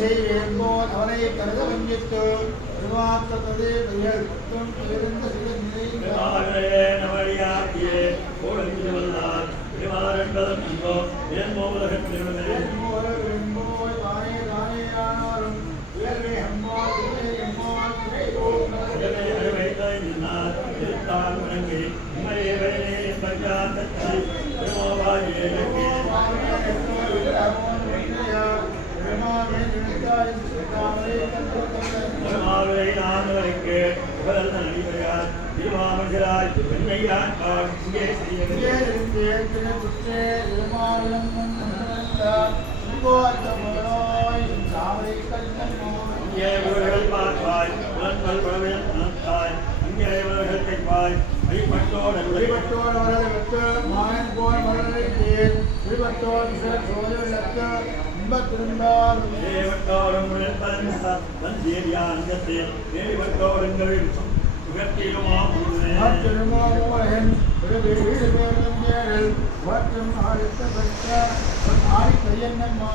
செய்வேன் போல் அவனை கருத வஞ்சித்து திருவாத்ததே பெயர் குற்றம் இருந்த சில நிலை நவழியாக்கியே கோடங்கில் வந்தார் திருவாரன்பதம் என்போ என் மோதகன் திருவனே போய் தானே தானே ஆனாலும் உயர்வே அம்மா துணை அம்மா துணை வைத்தாய் நின்றார் திருத்தான் வணங்கி உண்மையை வயனே பஞ்சாத்தத்தை திருமோபாயே திருமாவளை நான்வரைக்கு உகந்த நடிகையார் திருமாமகராய் பெண்ணையான் இங்கே பார்ப்பாய் புலன்கள் பழவேன் நனத்தாய் இங்கே இவர்கள் கைப்பாய் வழிபட்டோடு வழிபட்டோடு விட்டு மாயன் போல் மலரை தேர் வழிபட்டோடு சோதவிழக்கு இன்பத்திருந்தார் தேவட்டோடும் வந்தேரியாங்கத்தில் தேவட்டோடுங்கள் திருமாமோகன் மற்றும் ஆடித்த பெற்ற ஆடி கையன்னம்மா